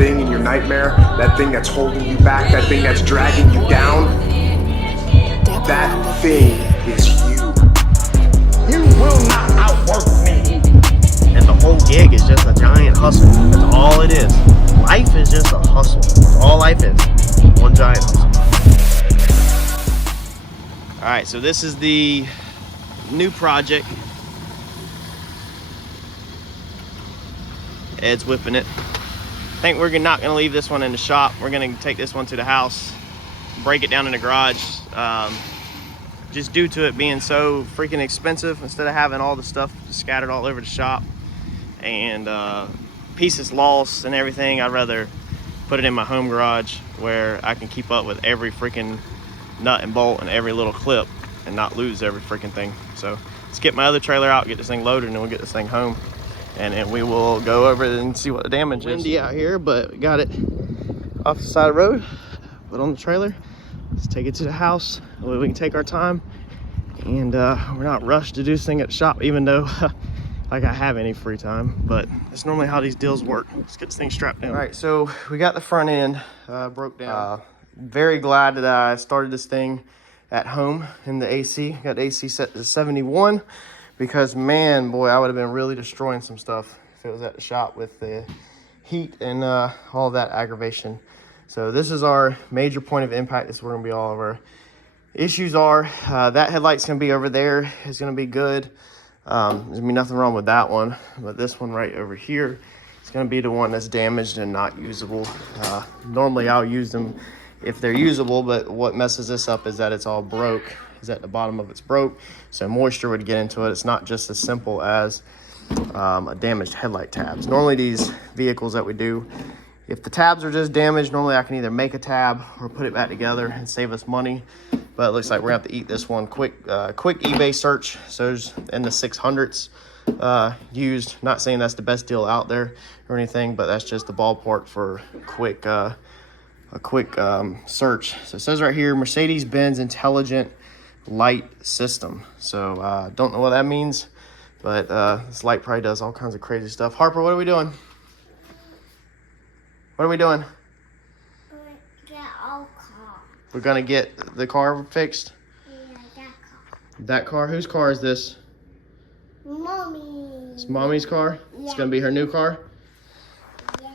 thing in your nightmare, that thing that's holding you back, that thing that's dragging you down, that thing is you. You will not outwork me. And the whole gig is just a giant hustle. That's all it is. Life is just a hustle. That's all life is. One giant hustle. All right, so this is the new project. Ed's whipping it. I think we're not gonna leave this one in the shop. We're gonna take this one to the house, break it down in the garage. Just due to it being so freaking expensive, instead of having all the stuff scattered all over the shop and pieces lost and everything, I'd rather put it in my home garage where I can keep up with every freaking nut and bolt and every little clip and not lose every freaking thing. So let's get my other trailer out, get this thing loaded, and then we'll get this thing home. And then we will go over and see what the damage is. Windy out here, but we got it off the side of the road, put on the trailer. Let's take it to the house. We can take our time, and we're not rushed to do this thing at the shop, even though like I have any free time, but that's normally how these deals work. Let's get this thing strapped down. All right, so we got the front end broke down. Very glad that I started this thing at home in the AC. Got the AC set to 71 because, man, boy, I would have been really destroying some stuff if it was at the shop with the heat and all that aggravation. So this is our major point of impact. This is where gonna be all of our issues are. That headlight's gonna be over there. It's gonna be good. There's gonna be nothing wrong with that one, but this one right over here is gonna be the one that's damaged and not usable. Normally I'll use them if they're usable, but what messes this up is that it's all broke, is at the bottom of it's broke, so moisture would get into it. It's not just as simple as a damaged headlight tabs. Normally these vehicles that we do, if the tabs are just damaged, normally I can either make a tab or put it back together and save us money. But it looks like we're gonna have to eat this one. Quick eBay search, so there's in the 600s used. Not saying that's the best deal out there or anything, but that's just the ballpark for a quick search. So it says right here, Mercedes Benz Intelligent Light System. So don't know what that means, but this light probably does all kinds of crazy stuff. Harper, what are we doing? What are we doing? We're gonna get the car fixed? Yeah, that car. That car? Whose car is this? Mommy. It's Mommy's car? Yeah. It's gonna be her new car? Yeah.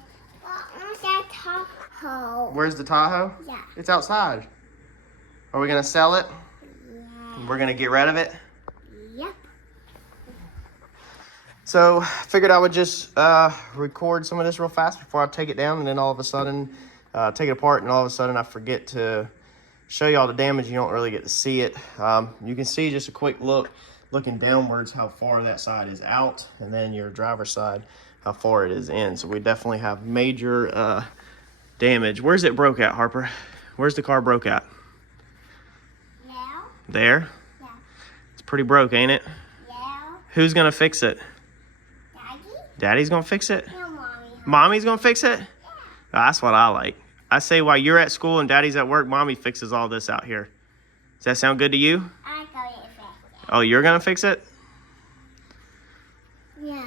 Where's that Tahoe? Where's the Tahoe? Yeah. It's outside. Are we gonna sell it? Yeah. We're gonna get rid of it? Yep. So figured I would just record some of this real fast before I take it down, and then all of a sudden take it apart, and all of a sudden I forget to show you all the damage. You don't really get to see it. You can see just a quick look, looking downwards, how far that side is out, and then your driver's side, how far it is in. So we definitely have major damage. Where's it broke at, Harper? Where's the car broke at? Yeah. There? Yeah. It's pretty broke, ain't it? Yeah. Who's gonna fix it? Daddy? Daddy's gonna fix it? No, Mommy. Mommy's gonna fix it? Oh, that's what I like. I say while you're at school and Daddy's at work, Mommy fixes all this out here. Does that sound good to you? I'm going to fix it. Oh, you're gonna fix it? Yeah.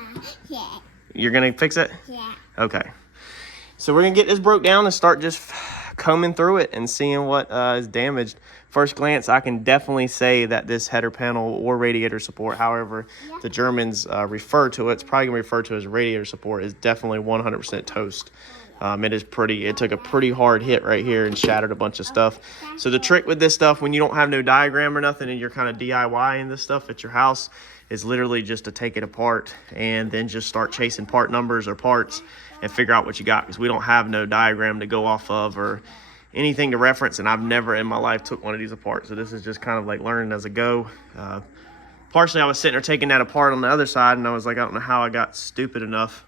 Yeah. You're gonna fix it? Yeah. Okay. So we're gonna get this broke down and start just combing through it and seeing what is damaged. First glance, I can definitely say that this header panel or radiator support, however the Germans refer to it, it's probably gonna be referred to as radiator support, is definitely 100% toast. It took a pretty hard hit right here and shattered a bunch of stuff. So the trick with this stuff, when you don't have no diagram or nothing and you're kind of DIYing this stuff at your house, is literally just to take it apart and then just start chasing part numbers or parts and figure out what you got, because we don't have no diagram to go off of or anything to reference, and I've never in my life took one of these apart. So this is just kind of like learning as I go. Partially I was sitting there taking that apart on the other side, and I was like, I don't know how I got stupid enough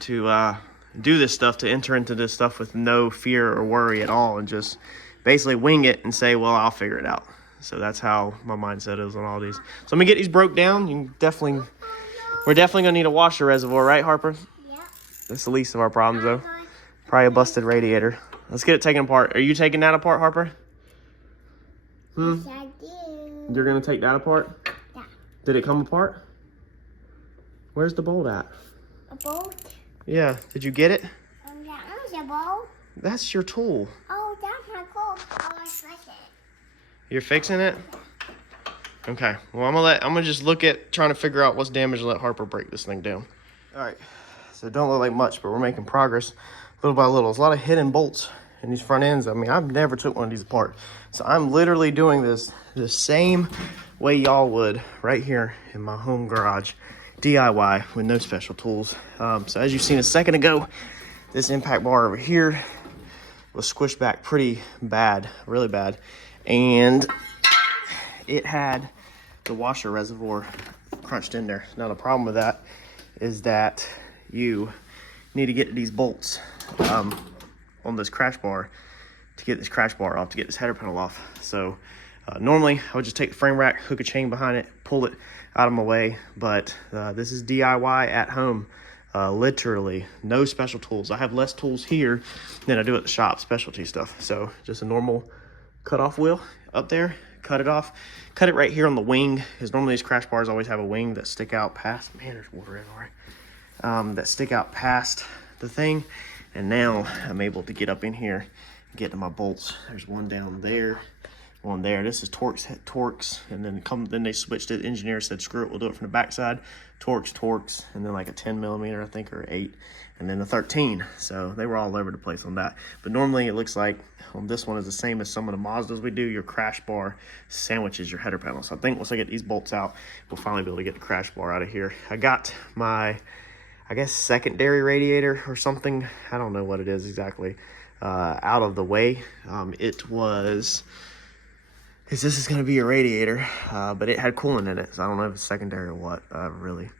to do this stuff, to enter into this stuff with no fear or worry at all, and just basically wing it and say, well, I'll figure it out. So that's how my mindset is on all these. So I'm gonna get these broke down. We're definitely gonna need a washer reservoir, right, Harper? Yeah. That's the least of our problems, though. Probably a busted radiator. Let's get it taken apart. Are you taking that apart, Harper? Yes, I do. You're gonna take that apart? Yeah. Did it come apart? Where's the bolt at? A bolt? Yeah. Did you get it? Yeah, I'm a bowl? That's your tool. Oh, that's not cool. Oh, I like it. You're fixing it? Okay. Well, I'm gonna just look at trying to figure out what's damaged and let Harper break this thing down. All right. So it don't look like much, but we're making progress little by little. There's a lot of hidden bolts in these front ends. I mean, I've never took one of these apart. So I'm literally doing this the same way y'all would right here in my home garage, DIY with no special tools. So as you've seen a second ago, this impact bar over here was squished back pretty bad, really bad. And it had the washer reservoir crunched in there. Now the problem with that is that you need to get these bolts on this crash bar to get this crash bar off, to get this header panel off. So normally I would just take the frame rack, hook a chain behind it, pull it out of my way, but this is DIY at home. Literally no special tools. I have less tools here than I do at the shop, specialty stuff. So just a normal cut-off wheel up there, cut it off, cut it right here on the wing, because normally these crash bars always have a wing that stick out past, man, there's water everywhere, that stick out past the thing. And now I'm able to get up in here and get to my bolts. There's one down there, one there. This is Torx, and then they switched it. The engineer said, screw it, we'll do it from the backside. Torx, and then like a 10 millimeter, I think, or 8, and then a 13. So they were all over the place on that. But normally it looks like on this one is the same as some of the Mazdas we do. Your crash bar sandwiches your header panel. So I think once I get these bolts out, we'll finally be able to get the crash bar out of here. I got my, I guess, secondary radiator or something. I don't know what it is exactly. Out of the way. It was, this is going to be a radiator, but it had coolant in it. So I don't know if it's secondary or what. Really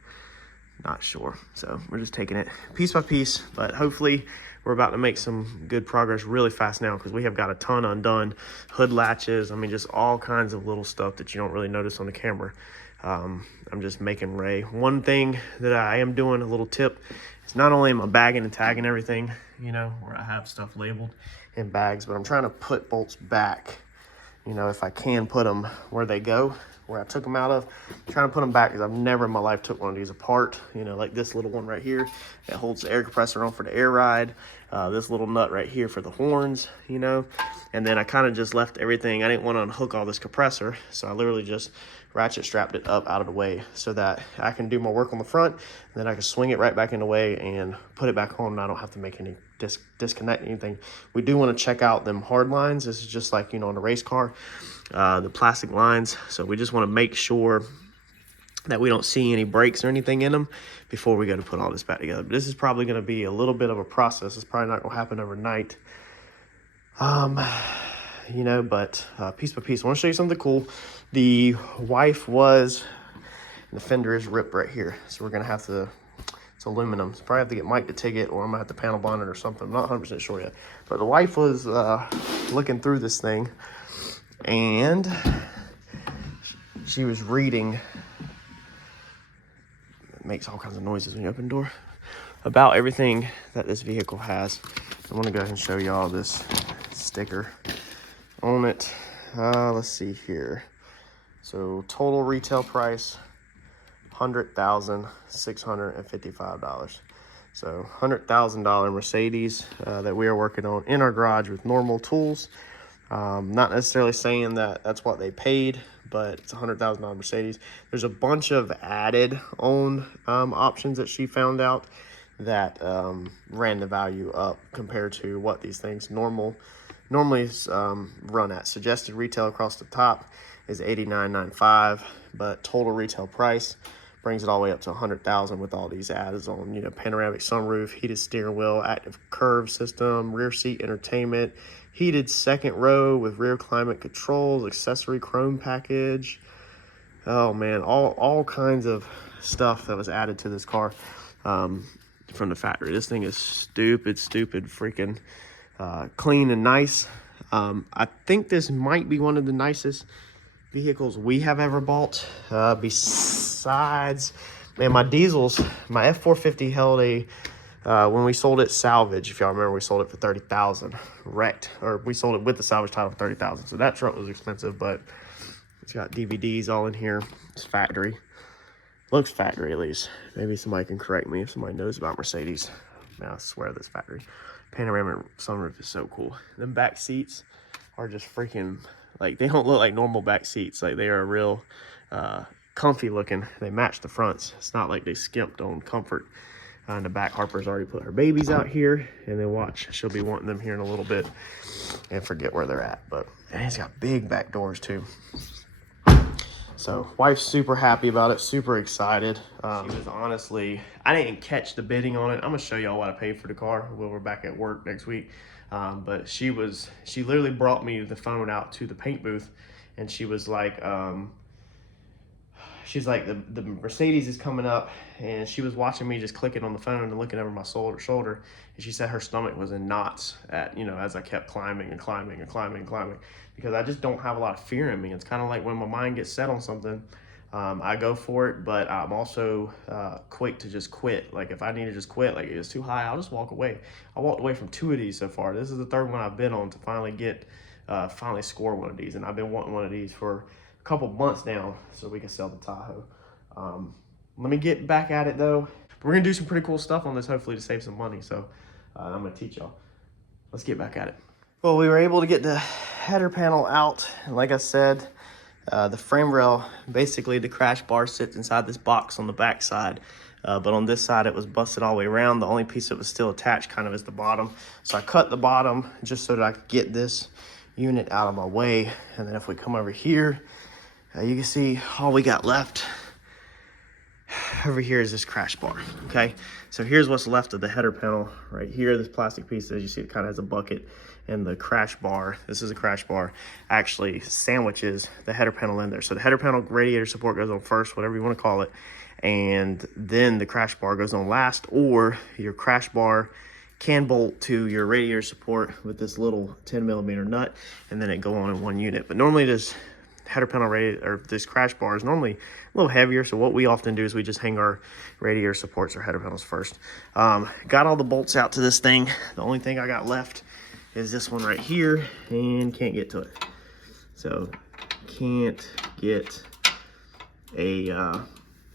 not sure. So we're just taking it piece by piece, but hopefully we're about to make some good progress really fast now, because we have got a ton undone. Hood latches, I mean, just all kinds of little stuff that you don't really notice on the camera. I'm just making Ray. One thing that I am doing, a little tip, is not only am I bagging and tagging everything, you know, where I have stuff labeled in bags, but I'm trying to put bolts back, you know, if I can put them where they go, where I took them out of. I'm trying to put them back, because I've never in my life took one of these apart, you know, like this little one right here that holds the air compressor on for the air ride, this little nut right here for the horns, you know, and then I kind of just left everything. I didn't want to unhook all this compressor, so I literally just ratchet strapped it up out of the way so that I can do my work on the front, and then I can swing it right back in the way and put it back on, and I don't have to make any disconnect anything. We do want to check out them hard lines. This is just like, you know, on a race car, the plastic lines. So we just want to make sure that we don't see any breaks or anything in them before we go to put all this back together. But this is probably going to be a little bit of a process. It's probably not going to happen overnight. You know, but piece by piece. I want to show you something cool. The wife was, the fender is ripped right here, so we're gonna have to, it's aluminum, so probably have to get Mike to TIG it, or I'm gonna have to panel bond it or something. I'm not 100% sure yet. But the wife was looking through this thing, and she was reading, it makes all kinds of noises when you open the door, about everything that this vehicle has. I want to go ahead and show y'all this sticker on it. Let's see here. So total retail price, $100,655. So $100,000 Mercedes that we are working on in our garage with normal tools. Not necessarily saying that that's what they paid, but it's a $100,000 Mercedes. There's a bunch of added on options that she found out that ran the value up compared to what these things normally run at. Suggested retail across the top is $89.95, but total retail price brings it all the way up to $100,000 with all these adds on, you know, panoramic sunroof, heated steering wheel, active curve system, rear seat entertainment, heated second row with rear climate controls, accessory chrome package. Oh man, all kinds of stuff that was added to this car from the factory. This thing is stupid freaking clean and nice. I think this might be one of the nicest vehicles we have ever bought. Besides, man, my diesels, my F450 held a, when we sold it salvage, if y'all remember, we sold it for $30,000 wrecked, or we sold it with the salvage title for $30,000. So that truck was expensive, but it's got DVDs all in here. It's factory. Looks factory, at least. Maybe somebody can correct me if somebody knows about Mercedes. Man, I swear this factory panoramic sunroof is so cool. Them back seats are just freaking, like, they don't look like normal back seats. Like, they are real comfy looking. They match the fronts. It's not like they skimped on comfort. In the back, Harper's already put her babies out here, and then watch, she'll be wanting them here in a little bit and forget where they're at. But and it's got big back doors too. So wife's super happy about it, super excited. She was honestly, I didn't catch the bidding on it. I'm gonna show y'all what I paid for the car when we're back at work next week. But she literally brought me the phone out to the paint booth, and she was like, she's like, the Mercedes is coming up, and she was watching me just clicking on the phone and looking over my shoulder, and she said her stomach was in knots at, you know, as I kept climbing and climbing and climbing and climbing, because I just don't have a lot of fear in me. It's kind of like when my mind gets set on something, I go for it, but I'm also quick to just quit. Like, if I need to just quit, like it's too high, I'll just walk away. I walked away from 2 of these so far. This is the 3rd one I've been on to finally score one of these, and I've been wanting one of these for a couple months now so we can sell the Tahoe. Let me get back at it though. We're gonna do some pretty cool stuff on this, hopefully, to save some money. So I'm gonna teach y'all. Let's get back at it. Well, we were able to get the header panel out. And like I said, the frame rail, basically the crash bar sits inside this box on the back side. But on this side, it was busted all the way around. The only piece that was still attached kind of is the bottom. So I cut the bottom just so that I could get this unit out of my way. And then if we come over here, you can see all we got left over here is this crash bar. Okay, so here's what's left of the header panel right here. This plastic piece, as you see, it kind of has a bucket, and the crash bar, this is a crash bar, actually sandwiches the header panel in there. So the header panel radiator support goes on first, whatever you want to call it, and then the crash bar goes on last, or your crash bar can bolt to your radiator support with this little 10mm nut, and then it go on in one unit. But normally this header panel radiator, or this crash bar, is normally a little heavier, so what we often do is we just hang our radiator supports or header panels first. Got all the bolts out to this thing. The only thing I got left is this one right here, and can't get to it. So can't get a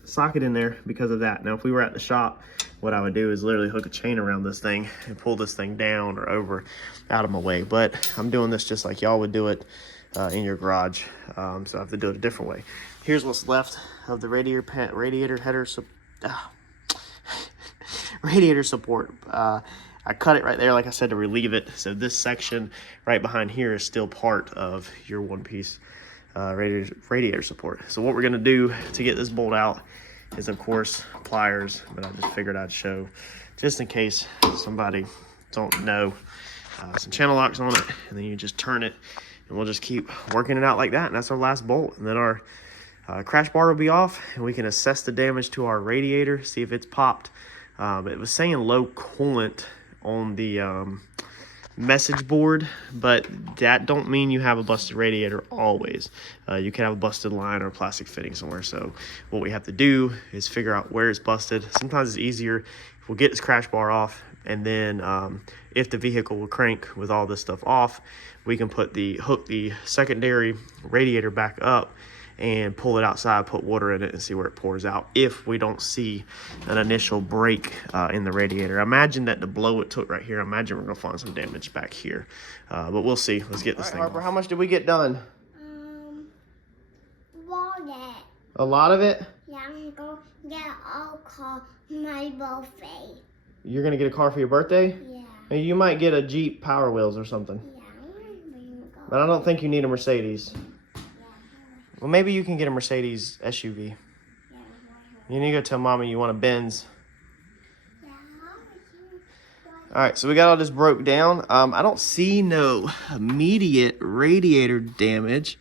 socket in there because of that. Now if we were at the shop, what I would do is literally hook a chain around this thing and pull this thing down or over out of my way. But I'm doing this just like y'all would do it in your garage, so I have to do it a different way. Here's what's left of the radiator support. I cut it right there, like I said, to relieve it. So this section right behind here is still part of your one-piece radiator support. So what we're gonna do to get this bolt out is, of course, pliers, but I just figured I'd show, just in case somebody don't know, some channel locks on it, and then you just turn it, and we'll just keep working it out like that, and that's our last bolt. And then our crash bar will be off, and we can assess the damage to our radiator, see if it's popped. It was saying low coolant on the message board, but that don't mean you have a busted radiator always. You can have a busted line or a plastic fitting somewhere. So what we have to do is figure out where it's busted. Sometimes it's easier if we'll get this crash bar off, and then if the vehicle will crank with all this stuff off, we can hook the secondary radiator back up and pull it outside, put water in it, and see where it pours out if we don't see an initial break in the radiator. Imagine that the blow it took right here, imagine we're gonna find some damage back here. But we'll see. Let's get this thing Harper, off. How much did we get done? A lot of it? Yeah, I'm going to get a car for my birthday. You're gonna get a car for your birthday? Yeah. Maybe you might get a Jeep Power Wheels or something. Yeah, I'm going to bring a car. But I don't think you need a Mercedes. Well, maybe you can get a Mercedes SUV. Yeah, You need to go tell Mommy you want a Benz. yeah. All right, so we got all this broke down. I don't see no immediate radiator damage.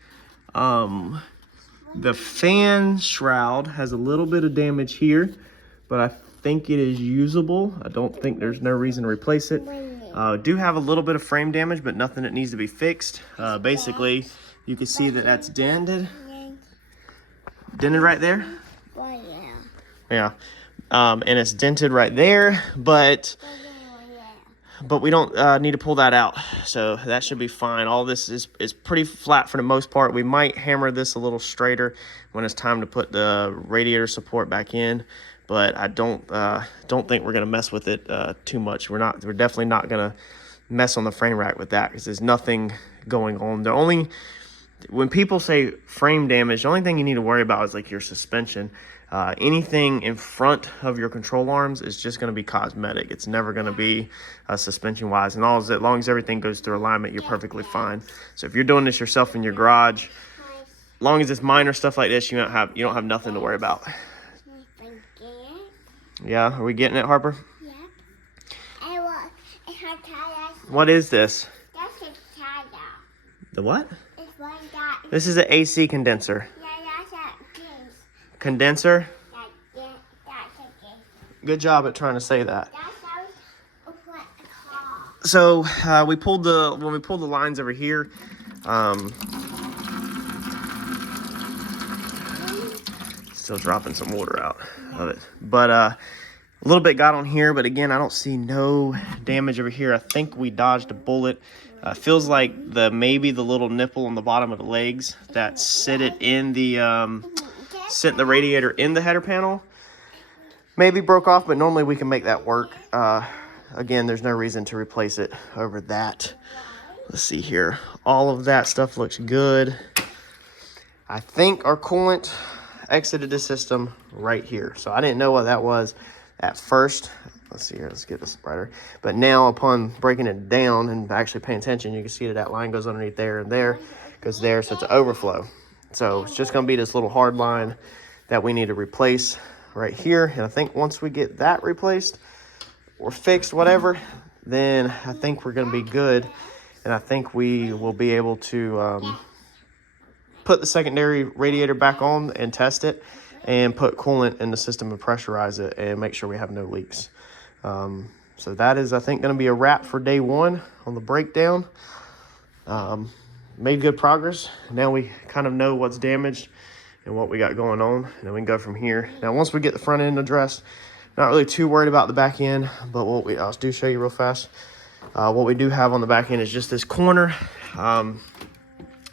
The fan shroud has a little bit of damage here, but I think it is usable. I don't think there's no reason to replace it. Do have a little bit of frame damage, but nothing that needs to be fixed. Basically, you can see that that's dented. Dented right there? Well, yeah. Yeah. And it's dented right there, but we don't need to pull that out. So that should be fine. All this is pretty flat for the most part. We might hammer this a little straighter when it's time to put the radiator support back in. but I don't think we're gonna mess with it too much. We're definitely not gonna mess on the frame rack with that because there's nothing going on. When people say frame damage, the only thing you need to worry about is like your suspension. Anything in front of your control arms is just going to be cosmetic. It's never going to be suspension wise, and as long as everything goes through alignment, you're perfectly fine. So if you're doing this yourself in your garage, as long as it's minor stuff like this, you don't have nothing to worry about. Yeah, are we getting it, Harper? Yep. What is this? That's a tire. The what? It's one that. This is an AC condenser. Yeah, that's a case. Condenser? That's a case. Good job at trying to say that. That's what a car. So when we pulled the lines over here, still dropping some water out of it, but a little bit got on here, but again, I don't see no damage over here. I think we dodged a bullet. Feels like maybe the little nipple on the bottom of the legs that sit in the radiator in the header panel maybe broke off, but normally we can make that work. Again, there's no reason to replace it over that. Let's see here. All of that stuff looks good. I think our coolant exited the system right here. So I didn't know what that was at first. Let's see here. Let's get this brighter. But now upon breaking it down and actually paying attention, you can see that line goes underneath there and there, goes there. So it's an overflow. So it's just going to be this little hard line that we need to replace right here. And I think once we get that replaced or fixed, whatever, then I think we're going to be good. And I think we will be able to put the secondary radiator back on and test it and put coolant in the system and pressurize it and make sure we have no leaks. So that is, I think, going to be a wrap for day one on the breakdown. Made good progress. Now we kind of know what's damaged and what we got going on, and then we can go from here. Now, once we get the front end addressed, not really too worried about the back end, but I'll do show you real fast. What we do have on the back end is just this corner.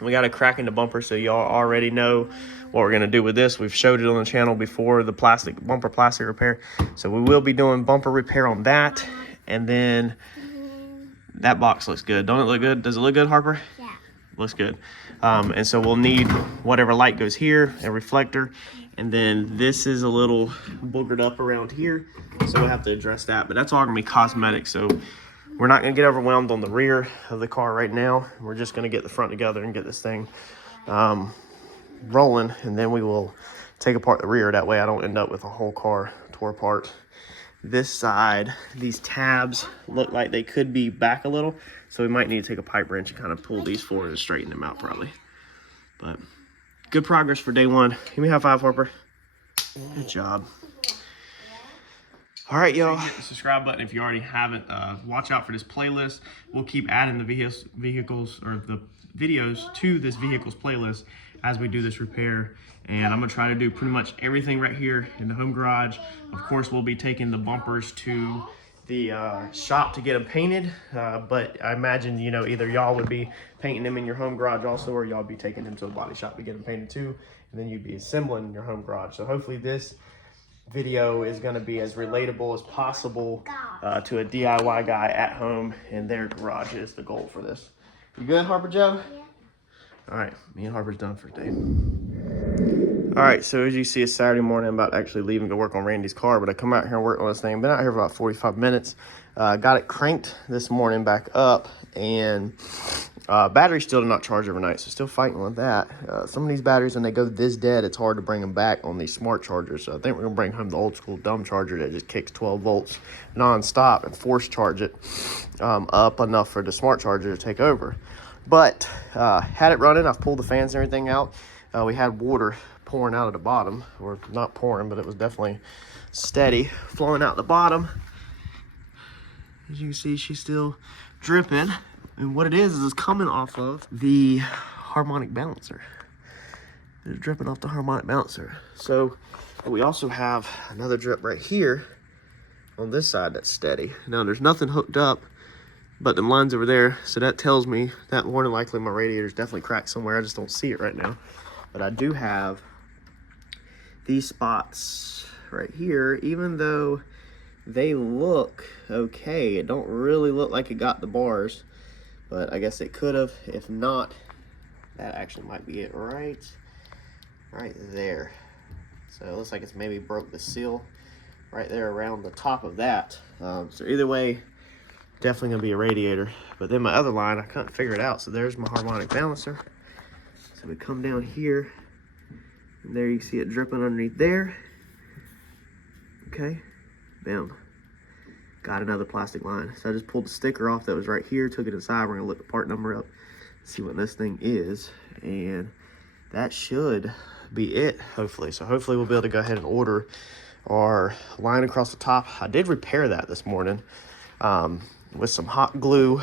We got a crack in the bumper, so y'all already know what we're gonna do with this. We've showed it on the channel before, the bumper plastic repair. So we will be doing bumper repair on that, and then that box looks good. Don't it look good? Does it look good, Harper? Yeah. Looks good. And so we'll need whatever light goes here, a reflector, and then this is a little boogered up around here, so we'll have to address that. But that's all gonna be cosmetic, so we're not gonna get overwhelmed on the rear of the car right now. We're just gonna get the front together and get this thing rolling, and then we will take apart the rear. That way I don't end up with a whole car tore apart. This side, these tabs look like they could be back a little, so we might need to take a pipe wrench and kind of pull these forward and straighten them out probably. But good progress for day one. Give me a high five, Harper. Good job. All right, y'all. Hit the subscribe button if you already haven't. Watch out for this playlist. We'll keep adding the vehicles or the videos to this vehicles playlist as we do this repair. And I'm gonna try to do pretty much everything right here in the home garage. Of course, we'll be taking the bumpers to the shop to get them painted. But I imagine, you know, either y'all would be painting them in your home garage also, or y'all be taking them to a body shop to get them painted too. And then you'd be assembling in your home garage. So hopefully this video is going to be as relatable as possible to a DIY guy at home in their garage is the goal for this. You good, Harper Joe? Yeah. All right, me and Harper's done for today. All right, so as you see, it's Saturday morning. I'm about to actually leave and go work on Randy's car, but I come out here and work on this thing. Been out here for about 45 minutes. Got it cranked this morning back up, and battery still did not charge overnight, so still fighting with that. Some of these batteries, when they go this dead, it's hard to bring them back on these smart chargers. So I think we're gonna bring home the old school dumb charger that just kicks 12 volts non-stop and force charge it up enough for the smart charger to take over. But had it running, I've pulled the fans and everything out. We had water pouring out of the bottom, or not pouring, but it was definitely steady flowing out the bottom. As you can see, she's still dripping. And what it is it's coming off of the harmonic balancer. It's dripping off the harmonic balancer. So we also have another drip right here on this side that's steady. Now there's nothing hooked up but the lines over there. So that tells me that more than likely my radiator's definitely cracked somewhere. I just don't see it right now. But I do have these spots right here, even though they look okay, it don't really look like it got the bars, but I guess it could have. If not, that actually might be it right there. So it looks like it's maybe broke the seal right there around the top of that. So either way, definitely gonna be a radiator. But then my other line, I couldn't figure it out. So there's my harmonic balancer. So we come down here, and there you see it dripping underneath there. Okay, bam. Got another plastic line. So I just pulled the sticker off that was right here, took it inside. We're gonna look the part number up, see what this thing is, and that should be it, hopefully. So hopefully we'll be able to go ahead and order our line across the top. I did repair that this morning with some hot glue,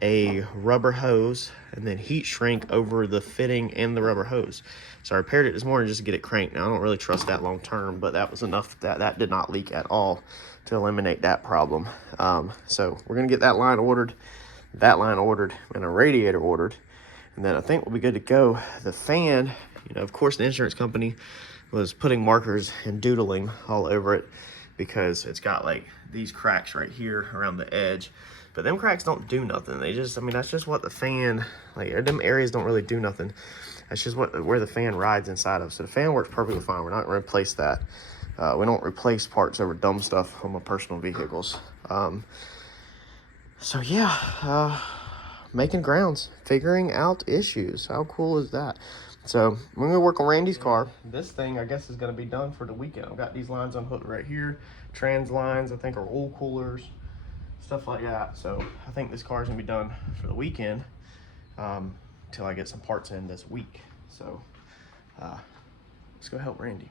a rubber hose, and then heat shrink over the fitting and the rubber hose. So I repaired it this morning just to get it cranked. Now I don't really trust that long term, but that was enough that did not leak at all to eliminate that problem. So we're gonna get that line ordered, and a radiator ordered, and then I think we'll be good to go. The fan, you know, of course the insurance company was putting markers and doodling all over it because it's got like these cracks right here around the edge. But them cracks don't do nothing. They just, I mean, that's just what the fan, like them areas don't really do nothing. That's just where the fan rides inside of. So the fan works perfectly fine. We're not gonna replace that. We don't replace parts over dumb stuff on my personal vehicles. So yeah, making grounds, figuring out issues. How cool is that? So we're gonna work on Randy's car. This thing, I guess, is gonna be done for the weekend. I've got these lines unhooked right here. Trans lines, I think, are oil coolers, stuff like that. So I think this car is gonna be done for the weekend till I get some parts in this week. So let's go help Randy.